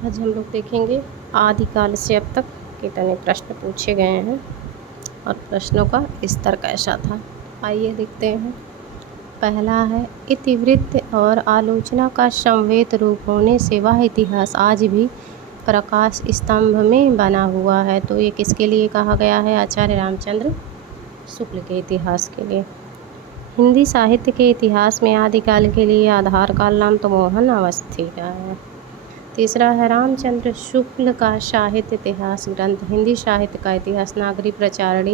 आज हम लोग देखेंगे आदिकाल से अब तक कितने प्रश्न पूछे गए हैं और प्रश्नों का स्तर कैसा था। आइए देखते हैं। पहला है, इतिवृत्त और आलोचना का समवेत रूप होने से वह इतिहास आज भी प्रकाश स्तंभ में बना हुआ है। तो ये किसके लिए कहा गया है? आचार्य रामचंद्र शुक्ल के इतिहास के लिए। हिंदी साहित्य के इतिहास में आदिकाल के लिए आधार काल नाम तो मोहन अवस्थी का है। तीसरा है, रामचंद्र शुक्ल का साहित्य इतिहास ग्रंथ हिंदी साहित्य का इतिहास नागरी प्रचारणी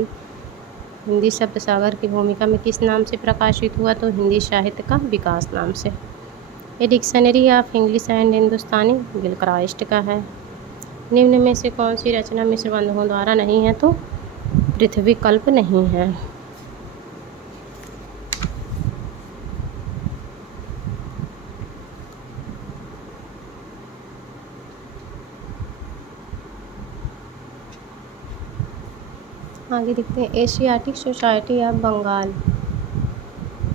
हिंदी शब्द सागर की भूमिका में किस नाम से प्रकाशित हुआ? तो हिंदी साहित्य का विकास नाम से। ये dictionary of English and Hindustani Gilchrist का है। निम्न में से कौन सी रचना मिश्र बंधुओं द्वारा नहीं है? तो पृथ्वी कल्प नहीं है। आगे देखते हैं। एशियाटिक सोसाइटी ऑफ बंगाल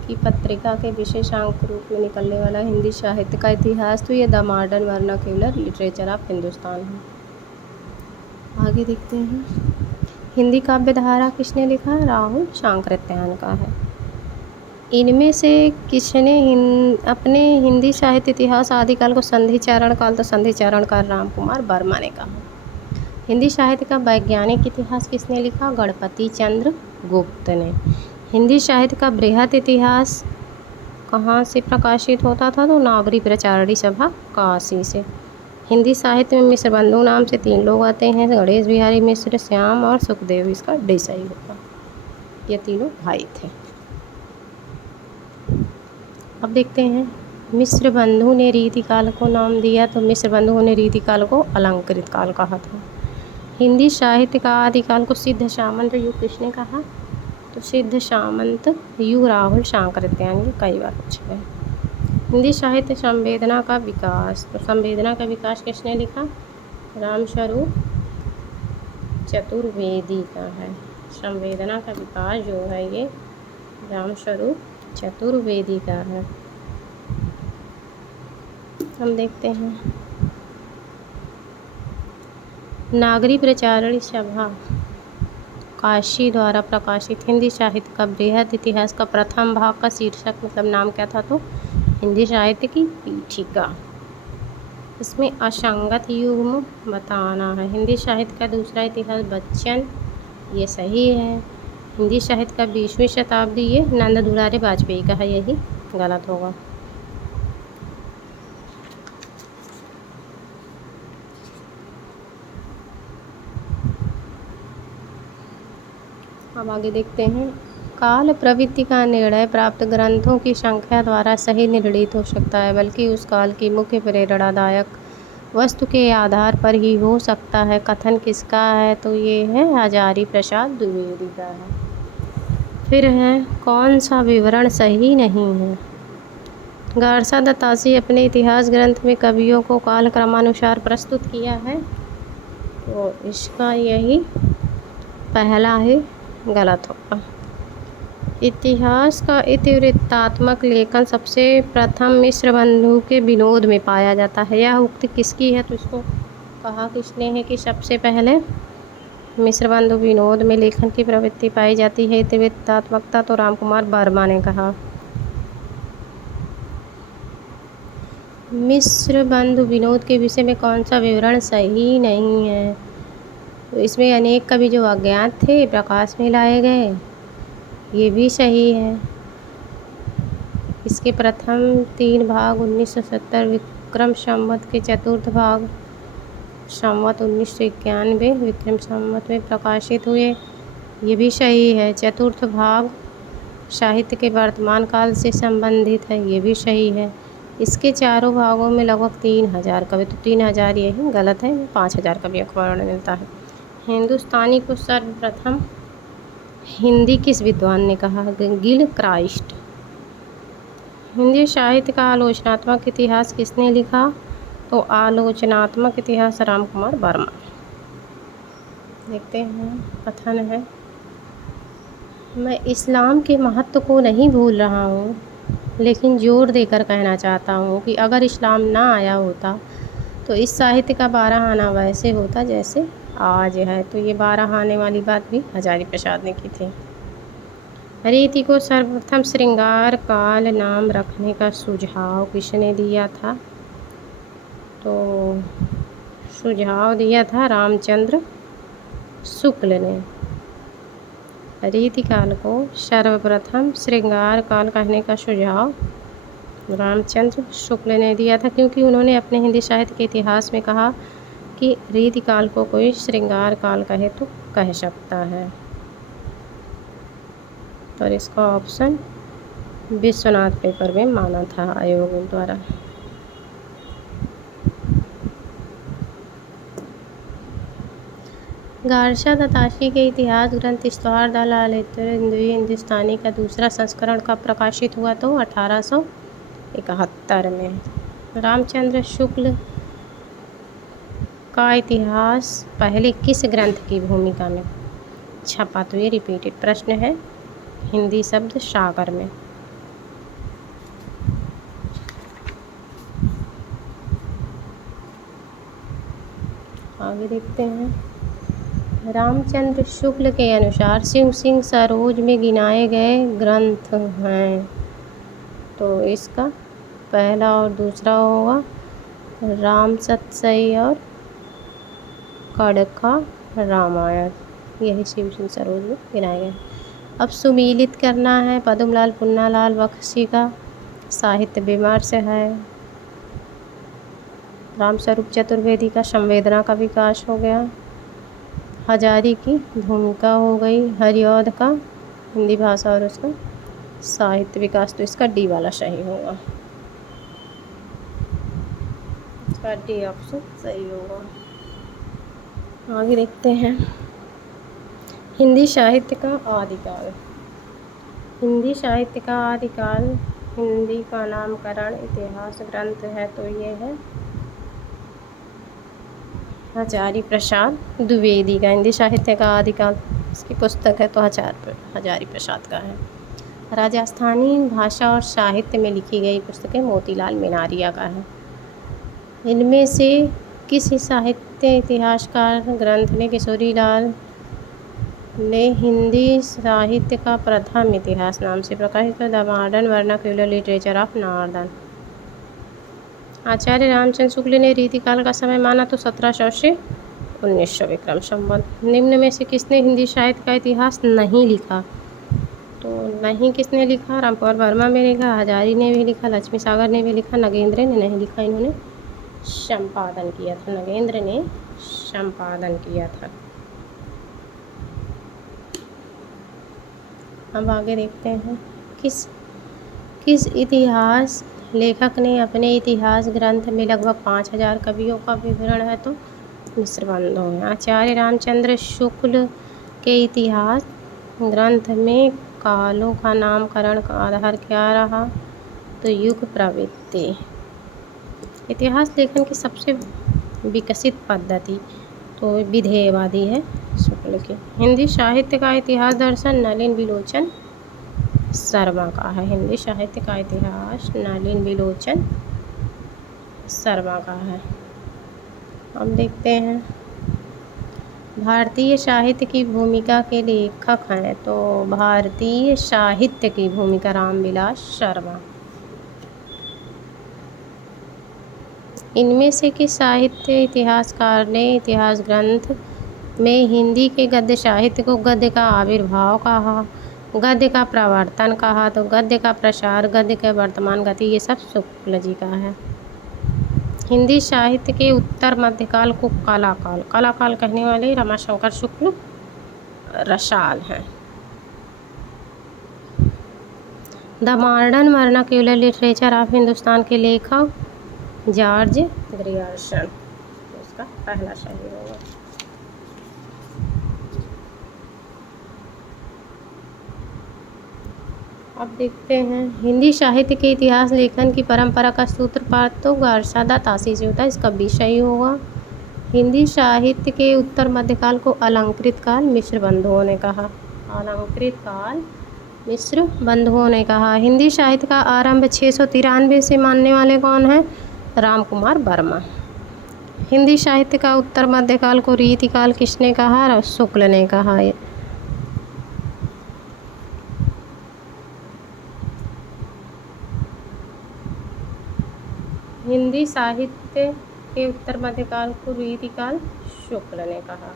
की पत्रिका के विशेषांक रूप में निकलने वाला हिंदी साहित्य का इतिहास तो ये the modern vernacular literature of Hindustan है। आगे देखते हैं। हिंदी काव्य धारा किसने लिखा? राहुल शांकृत्यायन का है। इनमें से किसने अपने हिंदी साहित्य इतिहास आदिकाल को संधि चारण काल तो संधि चारणकार राम कुमार वर्मा ने कहा। हिंदी साहित्य का वैज्ञानिक इतिहास किसने लिखा? गणपति चंद्र गुप्त ने। हिंदी साहित्य का बृहद इतिहास कहाँ से प्रकाशित होता था? तो नागरी प्रचारणी सभा काशी से। हिंदी साहित्य में मिश्र बंधु नाम से 3 लोग आते हैं, गणेश बिहारी मिश्र, श्याम और सुखदेव। इसका डिसाई होगा। ये तीनों भाई थे। अब देखते हैं। मिश्र बंधु ने रीतिकाल को नाम दिया तो मिश्र बंधुओं ने रीतिकाल को अलंकृत काल कहा था। हिंदी साहित्य का आदिकाल को सिद्ध सामंत युग किसने कहा? तो सिद्ध सामंत युग राहुल शांकृत्यायन। ये कई बार पूछा गया। हिंदी साहित्य संवेदना का विकास तो संवेदना का विकास किसने लिखा? रामस्वरूप चतुर्वेदी का है। संवेदना का विकास जो है ये रामस्वरूप चतुर्वेदी का है। हम देखते हैं। नागरी प्रचारणी सभा काशी द्वारा प्रकाशित हिंदी साहित्य का बृहद इतिहास का प्रथम भाग का शीर्षक मतलब नाम क्या था? तो हिंदी साहित्य की पीठिका। इसमें असंगत युग्म बताना है। हिंदी साहित्य का दूसरा इतिहास बच्चन, ये सही है। हिंदी साहित्य का 20वीं शताब्दी ये नंद दुलारे वाजपेयी का है, यही गलत होगा। अब आगे देखते हैं। काल प्रवृत्ति का निर्णय प्राप्त ग्रंथों की संख्या द्वारा सही निर्णीत हो सकता है, बल्कि उस काल की मुख्य प्रेरणादायक वस्तु के आधार पर ही हो सकता है। कथन किसका है? तो ये है हजारी प्रसाद द्विवेदी का है। फिर है, कौन सा विवरण सही नहीं है? गारसा दत्तासी अपने इतिहास ग्रंथ में कवियों को काल क्रमानुसार प्रस्तुत किया है, तो इसका यही पहला है गलत होगा। इतिहास का इतिवृत्तात्मक लेखन सबसे प्रथम मिश्र बंधु के विनोद में पाया जाता है। यह उक्ति किसकी है? तो इसको कहा किसने है कि सबसे पहले मिश्र बंधु विनोद में लेखन की प्रवृत्ति पाई जाती है। इतिवृत्तात्मकता तो राम कुमार वर्मा ने कहा। मिश्र बंधु विनोद के विषय में कौन सा विवरण सही नहीं है? तो इसमें अनेक कवि जो अज्ञात थे प्रकाश में लाए गए, ये भी सही है। इसके प्रथम 3 भाग 1970 विक्रम संवत के चतुर्थ भाग संवत 1991 विक्रम संवत में प्रकाशित हुए, ये भी सही है। चतुर्थ भाग साहित्य के वर्तमान काल से संबंधित है, ये भी सही है। इसके चारों भागों में लगभग 3000 कवि, तो 3000 यही गलत है। 5000 कवियों का वर्णन मिलता है। हिंदुस्तानी को सर्वप्रथम हिंदी किस विद्वान ने कहा? गिलक्राइस्ट। हिंदी साहित्य का आलोचनात्मक इतिहास किसने लिखा? तो आलोचनात्मक इतिहास राम कुमार वर्मा। देखते हैं। कथन है, मैं इस्लाम के महत्व को नहीं भूल रहा हूँ, लेकिन जोर देकर कहना चाहता हूँ कि अगर इस्लाम ना आया होता तो इस साहित्य का 12 आना वैसे होता जैसे आज है। तो ये 12 आने वाली बात भी हजारी प्रसाद ने की थी। रीति को सर्वप्रथम श्रृंगार काल नाम रखने का सुझाव किसने दिया था? तो सुझाव दिया था रामचंद्र शुक्ल ने। रीति काल को सर्वप्रथम श्रृंगार काल कहने का सुझाव रामचंद्र शुक्ल ने दिया था, क्योंकि उन्होंने अपने हिंदी साहित्य के इतिहास में कहा कि रीति काल को कोई श्रृंगार काल कहे तो कह सकता है। और इसका ऑप्शन विश्वनाथ पेपर में माना था आयोग द्वारा। गारशा दत्ताशी के इतिहास ग्रंथ इस्तवार दलाल हिंदुई हिंदुस्तानी का दूसरा संस्करण कब प्रकाशित हुआ? तो 1871 में। रामचंद्र शुक्ल का इतिहास पहले किस ग्रंथ की भूमिका में छपा? तो ये रिपीटेड प्रश्न है हिंदी शब्द सागर में। आगे देखते हैं। रामचंद्र शुक्ल के अनुसार शिव सिंह सरोज में गिनाए गए ग्रंथ हैं। तो इसका पहला और दूसरा होगा राम सतसई और कड़का रामायण, यही शिव सिंह सरोज में गिनाए गए। अब सुमीलित करना है। पद्मलाल पुन्नालाल बख्शी का साहित्य विमर्श है। रामस्वरूप चतुर्वेदी का संवेदना का विकास हो गया। हजारी की भूमिका हो गई। हरिऔध का हिंदी भाषा और उसका साहित्य विकास, तो इसका डी वाला सही होगा। इसका डी ऑप्शन सही होगा। आगे देखते हैं। हिंदी साहित्य का आदिकाल। हिंदी साहित्य का आदिकाल हिंदी का नामकरण इतिहास ग्रंथ है, तो ये है हजारी प्रसाद द्विवेदी का। हिंदी साहित्य का आदिकाल इसकी पुस्तक है, तो हजारी प्रसाद का है। राजस्थानी भाषा और साहित्य में लिखी गई पुस्तकें मोतीलाल मिनारिया का है। इनमें से किस साहित्य इतिहासकार ग्रंथ ने किशोरीलाल ने हिंदी साहित्य का प्रथम इतिहास नाम से प्रकाशित the modern vernacular literature of northern? Acharya Ramchandra Shukla ने रीतिकाल का समय माना तो 1700 से 1900 विक्रम संवत। निम्न में से किसने हिंदी साहित्य का इतिहास नहीं लिखा? तो नहीं किसने लिखा? रामकुमार वर्मा ने लिखा, हजारी ने भी लिखा, लक्ष्मी सागर ने भी लिखा, नगेंद्र ने नहीं लिखा। इन्होंने संपादन किया था। नगेंद्र ने संपादन किया था। अब आगे देखते हैं। किस इतिहास लेखक ने अपने इतिहास ग्रंथ में लगभग 5000 कवियों का विवरण है? तो मिश्रबंधु है। आचार्य रामचंद्र शुक्ल के इतिहास ग्रंथ में कालों का नामकरण का आधार क्या रहा? तो युग प्रवृत्ति। इतिहास लेखन की सबसे विकसित पद्धति तो विधेयवादी है शुक्ल की। हिंदी साहित्य का इतिहास दर्शन नलिन विलोचन शर्मा का है। हिंदी साहित्य का इतिहास नलिन विलोचन शर्मा का है। हम देखते हैं। भारतीय साहित्य की भूमिका के लेखक हैं, तो भारतीय साहित्य की भूमिका रामविलास शर्मा। इनमें से किस साहित्य इतिहासकार ने इतिहास ग्रंथ में हिंदी के गद्य साहित्य को गद्य का आविर्भाव कहा, गद्य का प्रवर्तन कहा? तो गद्य का प्रसार, गद्य के वर्तमान गति, ये सब शुक्ल जी का है। हिंदी साहित्य के उत्तर मध्यकाल को कलाकाल कहने वाले रमाशंकर शुक्ल रसाल हैं। The modern vernacular literature of Hindustan के लेखक जॉर्ज ग्रियर्सन, इसका पहला सही होगा। अब देखते हैं। हिंदी साहित्य के इतिहास लेखन की परंपरा का सूत्रपात तो गारशा दत्ताशी से होता है, इसका भी सही होगा। हिंदी साहित्य के उत्तर मध्यकाल को अलंकृत काल मिश्र बंधुओं ने कहा। अलंकृत काल मिश्र बंधुओं ने कहा। हिंदी साहित्य का आरंभ 693 से मानने वाले कौन हैं? रामकुमार वर्मा। हिंदी साहित्य का उत्तर मध्यकाल को रीतिकाल किसने कहा? और शुक्ल ने कहा है। हिंदी साहित्य के उत्तर मध्यकाल को रीतिकाल शुक्ल ने कहा।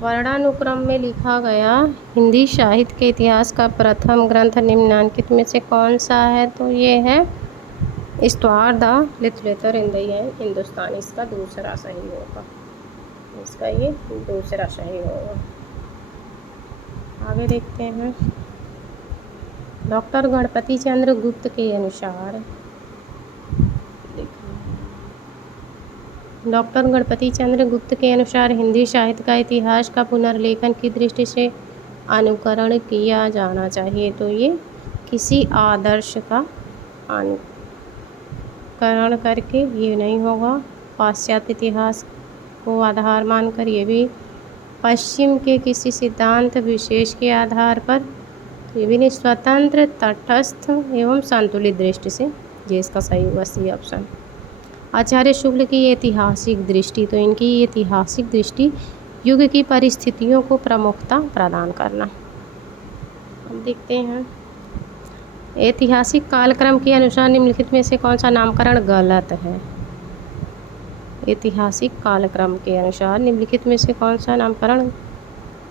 वर्णानुक्रम में लिखा गया हिंदी साहित्य के इतिहास का प्रथम ग्रंथ निम्नलिखित में से कौन सा है? तो ये है history the literature in the Hindustan. इसका दूसरा सही होगा, इसका ये दूसरा सही होगा। आगे देखते हैं। डॉक्टर गणपति चंद्र गुप्त के अनुसार, डॉक्टर गणपति चंद्र गुप्त के अनुसार हिंदी साहित्य का इतिहास का पुनर्लेखन की दृष्टि से अनुकरण किया जाना चाहिए। तो ये किसी आदर्श का अनुकरण करके ये नहीं होगा। पाश्चात्य इतिहास को आधार मानकर ये भी पश्चिम के किसी सिद्धांत विशेष के आधार पर, ये भी नहीं। स्वतंत्र, तटस्थ एवं संतुलित दृष्टि से, ये इसका सही होगा सी ऑप्शन। आचार्य शुक्ल की ऐतिहासिक दृष्टि, तो इनकी ऐतिहासिक दृष्टि युग की परिस्थितियों को प्रमुखता प्रदान करना। अब देखते हैं। ऐतिहासिक कालक्रम के अनुसार निम्नलिखित में से कौन सा नामकरण गलत है? ऐतिहासिक कालक्रम के अनुसार निम्नलिखित में से कौन सा नामकरण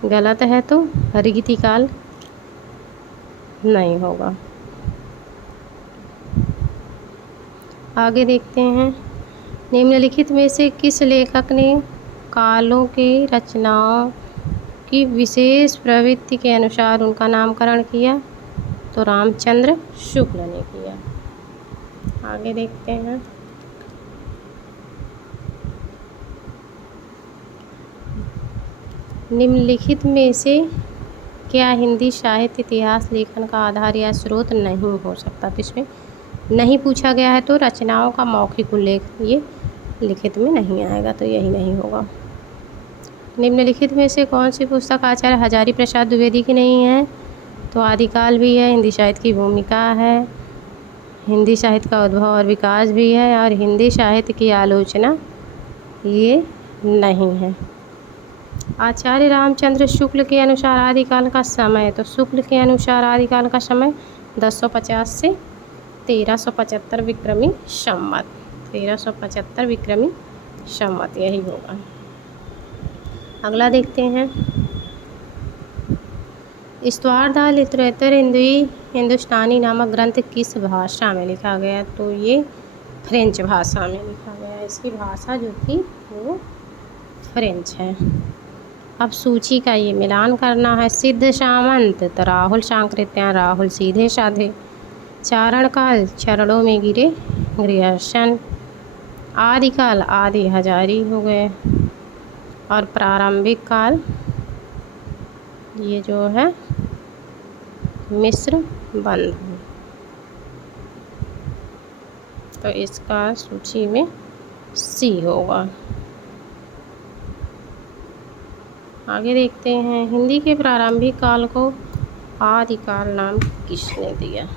गलत है? तो रीतिकाल नहीं होगा। आगे देखते हैं। निम्नलिखित में से किस लेखक ने कालों के रचनाओं की विशेष प्रवृत्ति के अनुसार उनका नामकरण किया? तो रामचंद्र शुक्ल ने किया। आगे देखते हैं। निम्नलिखित में से क्या हिंदी साहित्य इतिहास लेखन का आधार या स्रोत नहीं हो सकता? तो इसमें नहीं पूछा गया है, तो रचनाओं का मौखिक उल्लेख ये लिखित में नहीं आएगा, तो यही नहीं होगा। निम्नलिखित में से कौन सी पुस्तक आचार्य हजारी प्रसाद द्विवेदी की नहीं है? तो आदिकाल भी है, हिंदी साहित्य की भूमिका है, हिंदी साहित्य का उद्भव और विकास भी है, और हिंदी साहित्य की आलोचना ये नहीं है। आचार्य रामचंद्र शुक्ल के अनुसार आदिकाल का समय, तो शुक्ल के अनुसार आदिकाल का समय 1050 से 1375 विक्रमी संवत, 1375 विक्रमी संवत यही होगा। अगला देखते हैं। History the literature in the Hindustani नामक ग्रंथ किस भाषा में लिखा गया? तो ये फ्रेंच भाषा में लिखा गया। इसकी भाषा जो थी वो फ्रेंच है। अब सूची का ये मिलान करना है। सिद्ध सामंत, तो राहुल सांकृत्यायन, राहुल सीधे साधे। चारण काल, चरणों में गिरे गृहस्थ। आदिकाल, आदि हजारी हो गए। और प्रारंभिक काल ये जो है मिस्र बंधु। तो इसका सूची में सी होगा। आगे देखते हैं। हिंदी के प्रारंभिक काल को आदिकाल नाम किसने दिया?